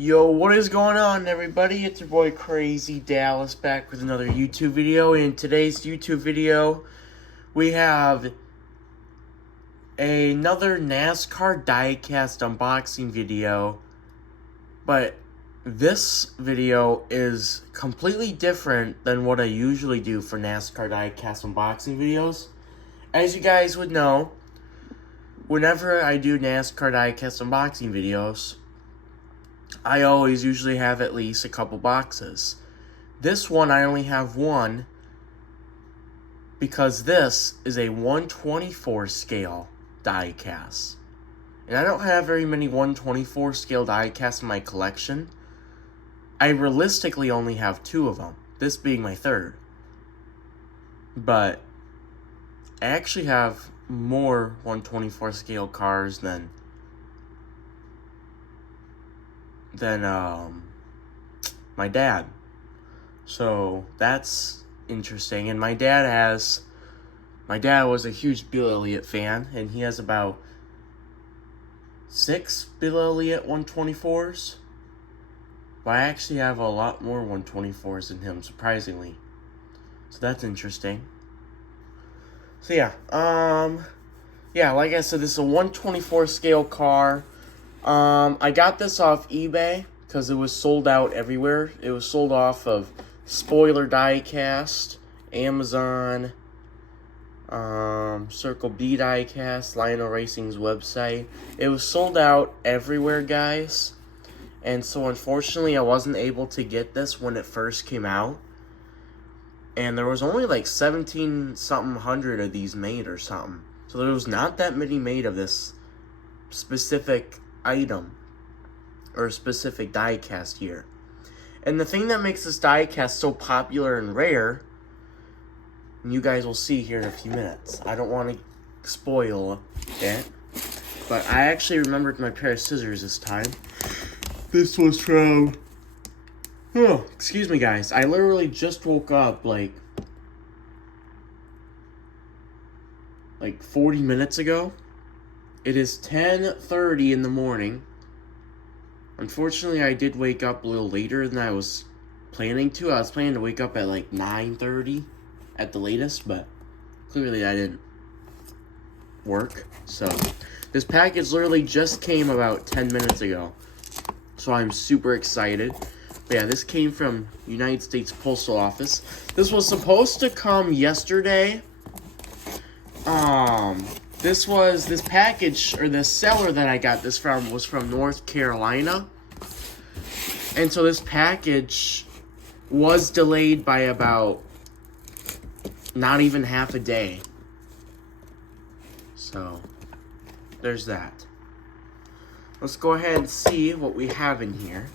Yo, what is going on, everybody? It's your boy Crazy Dallas back with another YouTube video. In today's YouTube video, we have another NASCAR diecast unboxing video, but this video is completely different than what I usually do for NASCAR diecast unboxing videos. As you guys would know, whenever I do NASCAR diecast unboxing videos, I always usually have at least a couple boxes. This one I only have one because this is a 1/24 scale die cast. And I don't have very many 1/24 scale die casts in my collection. I realistically only have two of them, this being my third. But I actually have more 1/24 scale cars than my dad. So that's interesting. And my dad was a huge Bill Elliott fan, and he has about 6 Bill Elliott 1/24s. But I actually have a lot more 1/24s than him, surprisingly. So that's interesting. So yeah, like I said, this is a 1/24 scale car. I got this off eBay because it was sold out everywhere. It was sold off of Spoiler Diecast, Amazon, Circle B Diecast, Lionel Racing's website. It was sold out everywhere, guys. And so unfortunately, I wasn't able to get this when it first came out. And there was only like 17-something hundred of these made or something. So there was not that many made of this specific item or a specific diecast here. And the thing that makes this diecast so popular and rare, and you guys will see here in a few minutes. I don't want to spoil it, but I actually remembered my pair of scissors this time. This was from, excuse me guys, I literally just woke up like 40 minutes ago. It is 10:30 in the morning. Unfortunately, I did wake up a little later than I was planning to. I was planning to wake up at like 9:30 at the latest, but clearly that didn't work. So, this package literally just came about 10 minutes ago. So I'm super excited. But yeah, this came from United States Postal Office. This was supposed to come yesterday. This package, or the seller that I got this from, was from North Carolina. And so this package was delayed by about not even half a day. So, there's that. Let's go ahead and see what we have in here.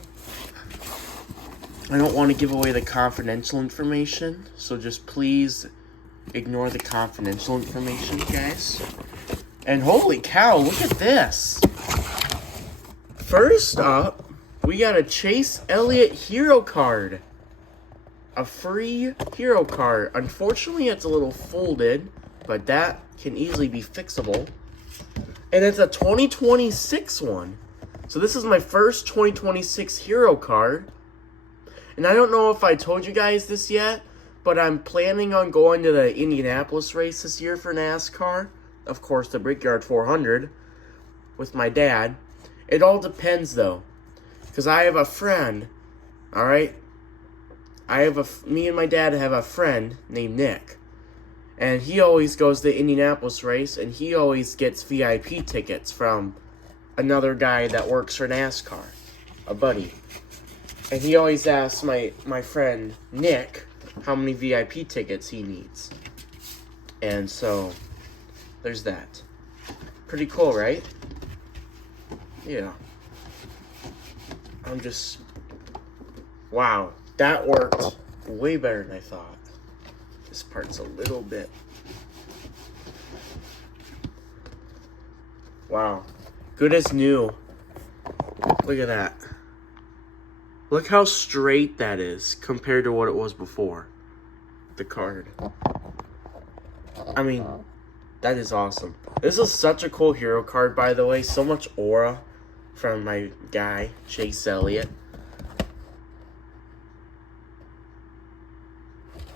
I don't want to give away the confidential information, so just please ignore the confidential information, guys. And holy cow, look at this. First up, we got a Chase Elliott hero card. A free hero card. Unfortunately, it's a little folded, but that can easily be fixable. And it's a 2026 one. So this is my first 2026 hero card. And I don't know if I told you guys this yet, but I'm planning on going to the Indianapolis race this year for NASCAR. Of course, the Brickyard 400 with my dad. It all depends, though, because I have a friend, all right? Me and my dad have a friend named Nick, and he always goes to the Indianapolis race, and he always gets VIP tickets from another guy that works for NASCAR, a buddy. And he always asks my friend Nick how many VIP tickets he needs. And so, there's that. Pretty cool, right? Yeah. Wow, that worked way better than I thought. This part's a little bit. Wow. Good as new. Look at that. Look how straight that is compared to what it was before. The card. I mean, that is awesome. This is such a cool hero card, by the way. So much aura. from my guy, Chase Elliott.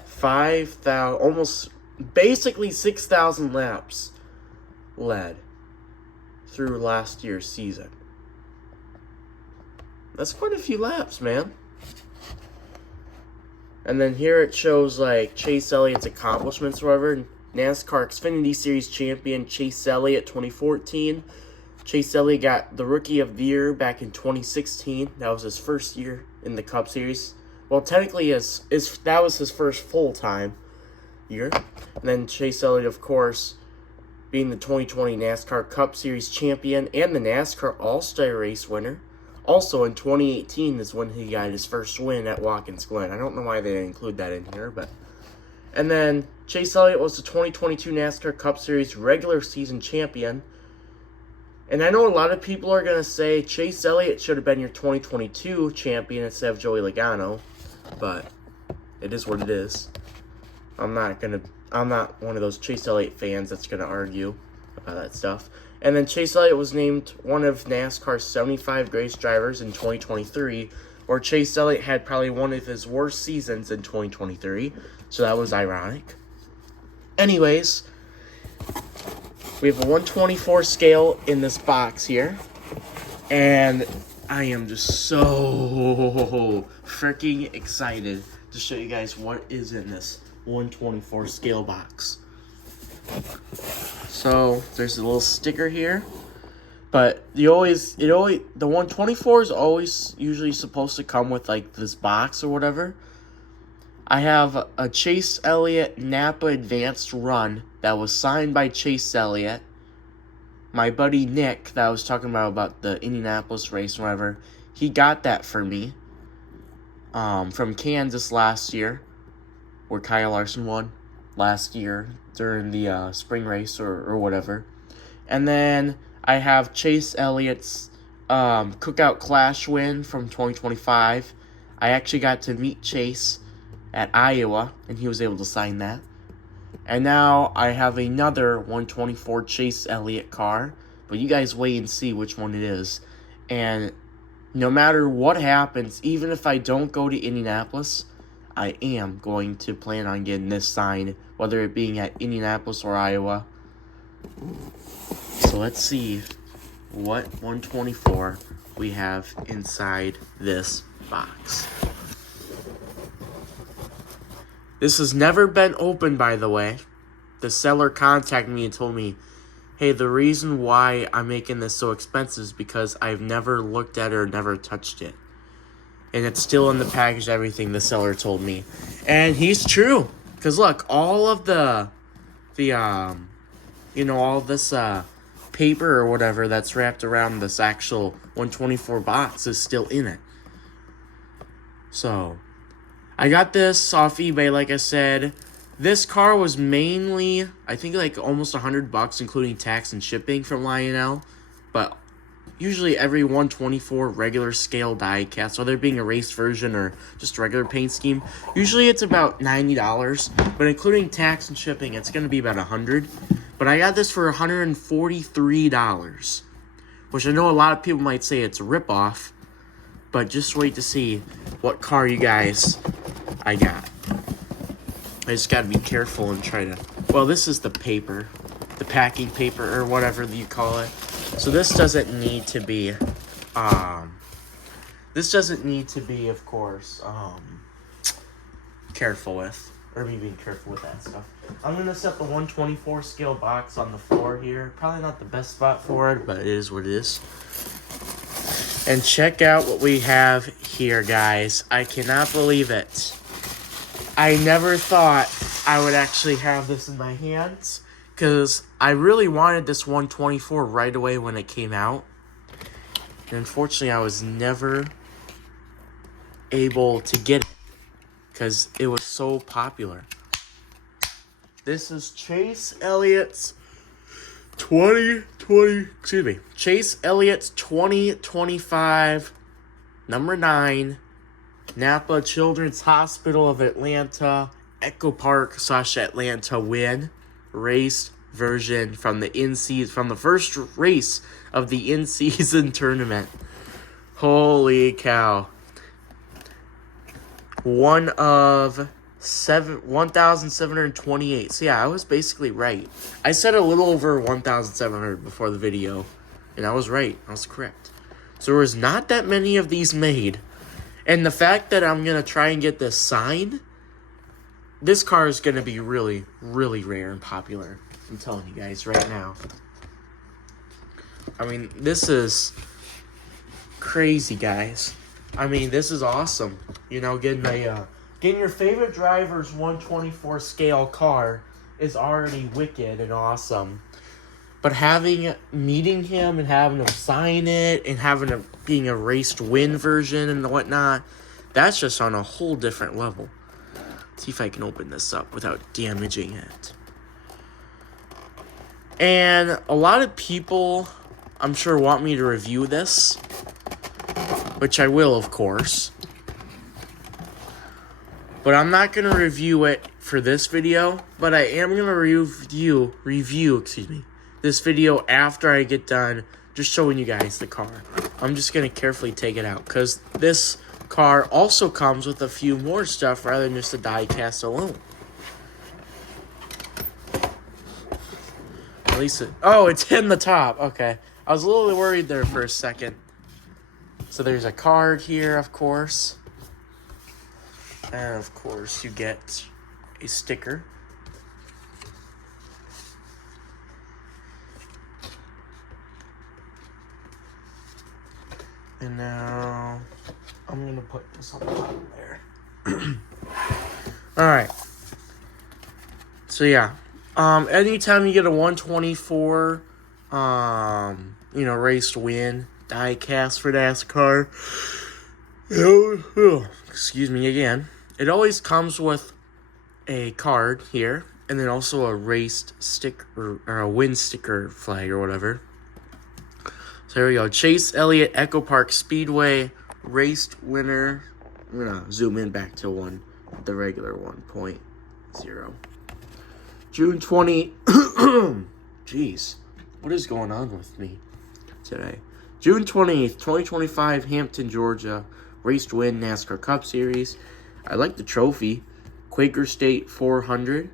5,000, almost, basically 6,000 laps led through last year's season. That's quite a few laps, man. And then here it shows like Chase Elliott's accomplishments or whatever. NASCAR Xfinity Series champion Chase Elliott 2014. Chase Elliott got the Rookie of the Year back in 2016. That was his first year in the Cup Series. Well, technically, that was his first full-time year. And then Chase Elliott, of course, being the 2020 NASCAR Cup Series champion and the NASCAR All-Star Race winner. Also, in 2018 is when he got his first win at Watkins Glen. I don't know why they didn't include that in here, but... And then Chase Elliott was the 2022 NASCAR Cup Series regular season champion. And I know a lot of people are going to say Chase Elliott should have been your 2022 champion instead of Joey Logano. But it is what it is. I'm not one of those Chase Elliott fans that's going to argue about that stuff. And then Chase Elliott was named one of NASCAR's 75 greatest drivers in 2023, where Chase Elliott had probably one of his worst seasons in 2023, so that was ironic. Anyways, we have a 124 scale in this box here, and I am just so freaking excited to show you guys what is in this 124 scale box. So there's a little sticker here, but the 124 is always usually supposed to come with like this box or whatever. I have a Chase Elliott Napa Advanced Run that was signed by Chase Elliott. My buddy Nick that I was talking about the Indianapolis race or whatever, he got that for me from Kansas last year, where Kyle Larson won last year during the spring race or whatever. And then I have Chase Elliott's Cookout Clash win from 2025. I actually got to meet Chase at Iowa, and he was able to sign that. And now I have another 124 Chase Elliott car, but you guys wait and see which one it is. And no matter what happens, even if I don't go to Indianapolis, I am going to plan on getting this signed, whether it being at Indianapolis or Iowa. So let's see what 124 we have inside this box. This has never been opened, by the way. The seller contacted me and told me, hey, the reason why I'm making this so expensive is because I've never looked at it or never touched it. And it's still in the package, everything, the seller told me. And he's true. Because look, all of all this paper or whatever that's wrapped around this actual 124 box is still in it. So, I got this off eBay, like I said. This car was mainly, I think, like almost $100, including tax and shipping from Lionel. But usually every 124 regular scale diecast, whether it being a race version or just a regular paint scheme, usually it's about $90. But including tax and shipping, it's going to be about $100. But I got this for $143, which I know a lot of people might say it's a ripoff. But just wait to see what car you guys I got. I just got to be careful and try to... Well, this is the paper. The packing paper or whatever you call it. So this doesn't need to be... This doesn't need to be, of course, careful with. Or me being careful with that stuff. I'm going to set the 124 scale box on the floor here. Probably not the best spot for it, but it is what it is. And check out what we have here, guys. I cannot believe it. I never thought I would actually have this in my hands, because I really wanted this 124 right away when it came out. And unfortunately, I was never able to get it, because it was so popular. This is Chase Elliott's Chase Elliott's 2025 number 9 Napa Children's Hospital of Atlanta Echo Park / Atlanta win race version from the first race of the in-season tournament. Holy cow. One of 1,728. So yeah, I was basically right. I said a little over 1,700 before the video, and I was right. I was correct. So there was not that many of these made. And the fact that I'm going to try and get this signed, this car is going to be really, really rare and popular. I'm telling you guys right now. I mean, this is crazy, guys. I mean, this is awesome. You know, getting your favorite driver's 124 scale car is already wicked and awesome. But meeting him and having him sign it and being a raced win version and whatnot, that's just on a whole different level. Let's see if I can open this up without damaging it. And a lot of people, I'm sure, want me to review this, which I will, of course. But I'm not going to review it for this video, but I am going to review this video after I get done just showing you guys the car. I'm just going to carefully take it out, because this car also comes with a few more stuff rather than just the diecast alone. At least it's in the top. Okay. I was a little worried there for a second. So there's a card here, of course. And of course you get a sticker. And now I'm going to put this on the bottom there. Alright. So yeah. Anytime you get a 124 race to win diecast for NASCAR, excuse me again, it always comes with a card here, and then also a raced sticker or a win sticker flag or whatever. So here we go. Chase Elliott Echo Park Speedway raced winner. I'm gonna zoom in back to the regular 1.0. June 20. Jeez, what is going on with me today? June 20th, 2025, Hampton, Georgia. Race to win NASCAR Cup Series. I like the trophy. Quaker State 400.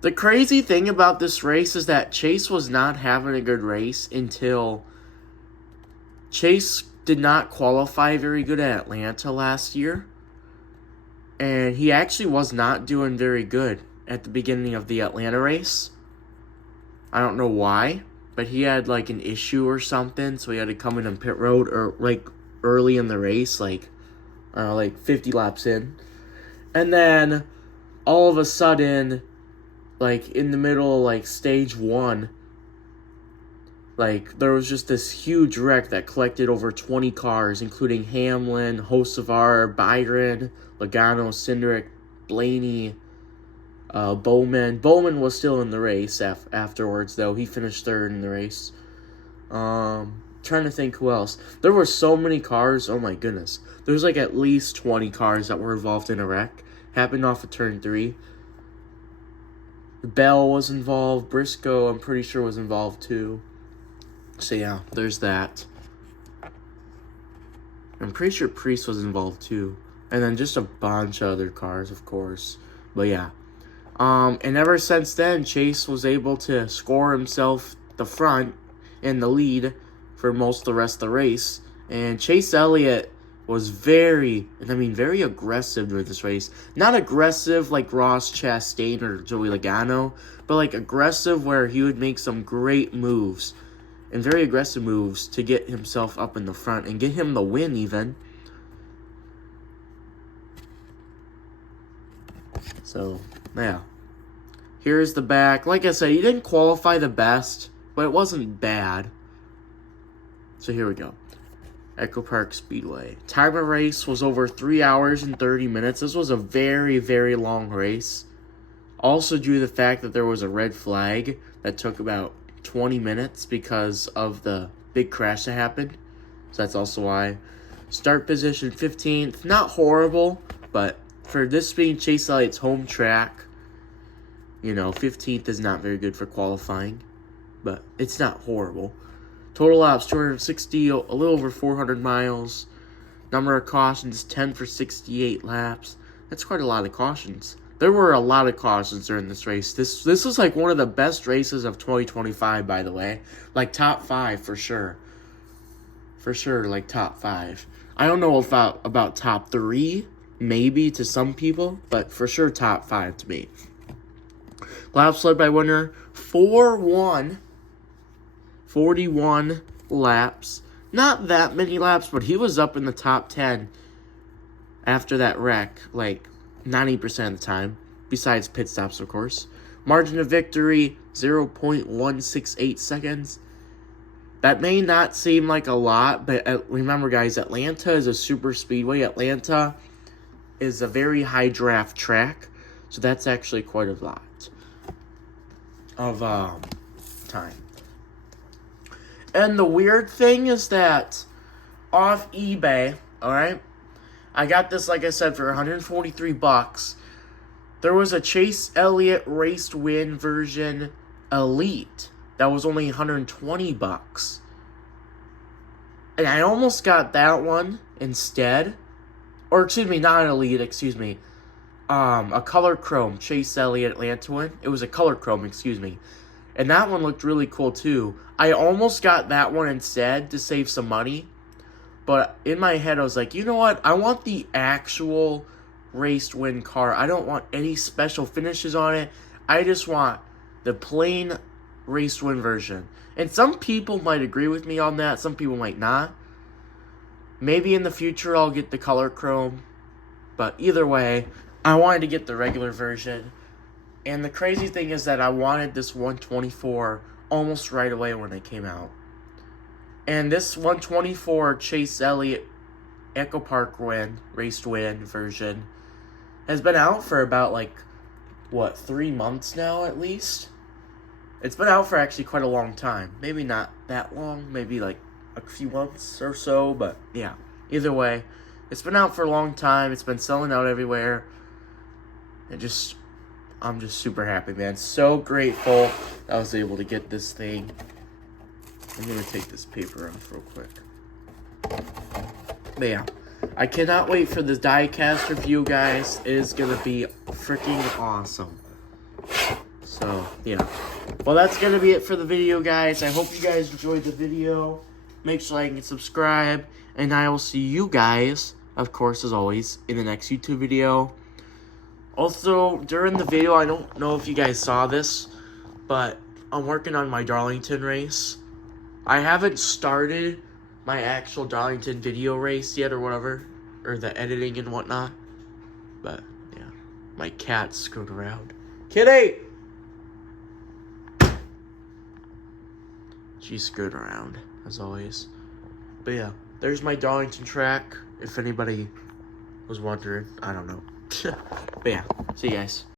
The crazy thing about this race is that Chase was not having a good race until Chase did not qualify very good at Atlanta last year. And he actually was not doing very good at the beginning of the Atlanta race. I don't know why, but he had like an issue or something, so he had to come in on pit road or like early in the race, like 50 laps in. And then all of a sudden, like in the middle, like stage 1, like there was just this huge wreck that collected over 20 cars, including Hamlin, Hocevar, Byron, Logano, Cindric, Blaney, Bowman. Bowman was still in the race afterwards, though. He finished third in the race. Trying to think who else. There were so many cars. Oh my goodness. There was like at least 20 cars that were involved in a wreck. Happened off of turn 3. Bell was involved. Briscoe, I'm pretty sure, was involved too. So yeah, there's that. I'm pretty sure Priest was involved too. And then just a bunch of other cars, of course. But yeah. And ever since then, Chase was able to score himself the front and the lead for most of the rest of the race. And Chase Elliott was very aggressive during this race. Not aggressive like Ross Chastain or Joey Logano, but like aggressive where he would make some great moves. And very aggressive moves to get himself up in the front and get him the win even. So, yeah. Here's the back. Like I said, he didn't qualify the best, but it wasn't bad. So here we go. Echo Park Speedway. Time of race was over 3 hours and 30 minutes. This was a very, very long race. Also due to the fact that there was a red flag that took about 20 minutes because of the big crash that happened. So that's also why. Start position 15th. Not horrible, but for this being Chase Elliott's home track, You know, 15th is not very good for qualifying, but it's not horrible. Total laps, 260, a little over 400 miles. Number of cautions, 10 for 68 laps. That's quite a lot of cautions. There were a lot of cautions during this race. This was like one of the best races of 2025, by the way. Like top 5 for sure. For sure, like top 5. I don't know about top 3, maybe to some people, but for sure top 5 to me. Laps led by winner, 4-1. 41 laps. Not that many laps, but he was up in the top 10 after that wreck, like 90% of the time, besides pit stops, of course. Margin of victory, 0.168 seconds. That may not seem like a lot, but remember, guys, Atlanta is a super speedway. Atlanta is a very high draft track, so that's actually quite a lot of time. And the weird thing is that off eBay, alright, I got this, like I said, for $143. There was a Chase Elliott Race to Win version Elite that was only $120. And I almost got that one instead. Or, excuse me, not an Elite, excuse me. A color chrome Chase Elliott Atlanta win. It was a color chrome, excuse me. And that one looked really cool too. I almost got that one instead to save some money. But in my head, I was like, you know what? I want the actual race to win car. I don't want any special finishes on it. I just want the plain race to win version. And some people might agree with me on that. Some people might not. Maybe in the future I'll get the color chrome. But either way, I wanted to get the regular version. And the crazy thing is that I wanted this 124 almost right away when it came out. And this 124 Chase Elliott Echo Park win, race to win version has been out for about 3 months now at least. It's been out for actually quite a long time. Maybe not that long, maybe a few months or so, but yeah. Either way, it's been out for a long time. It's been selling out everywhere. I'm just super happy, man. So grateful I was able to get this thing. I'm going to take this paper off real quick. But yeah, I cannot wait for the diecast review, guys. It is going to be freaking awesome. So, yeah. Well, that's going to be it for the video, guys. I hope you guys enjoyed the video. Make sure to like and subscribe. And I will see you guys, of course, as always, in the next YouTube video. Also, during the video, I don't know if you guys saw this, but I'm working on my Darlington race. I haven't started my actual Darlington video race yet or whatever, or the editing and whatnot. But, yeah, my cat's screwed around. Kitty! She's screwed around, as always. But yeah, there's my Darlington track, if anybody was wondering. I don't know. But yeah, see you guys.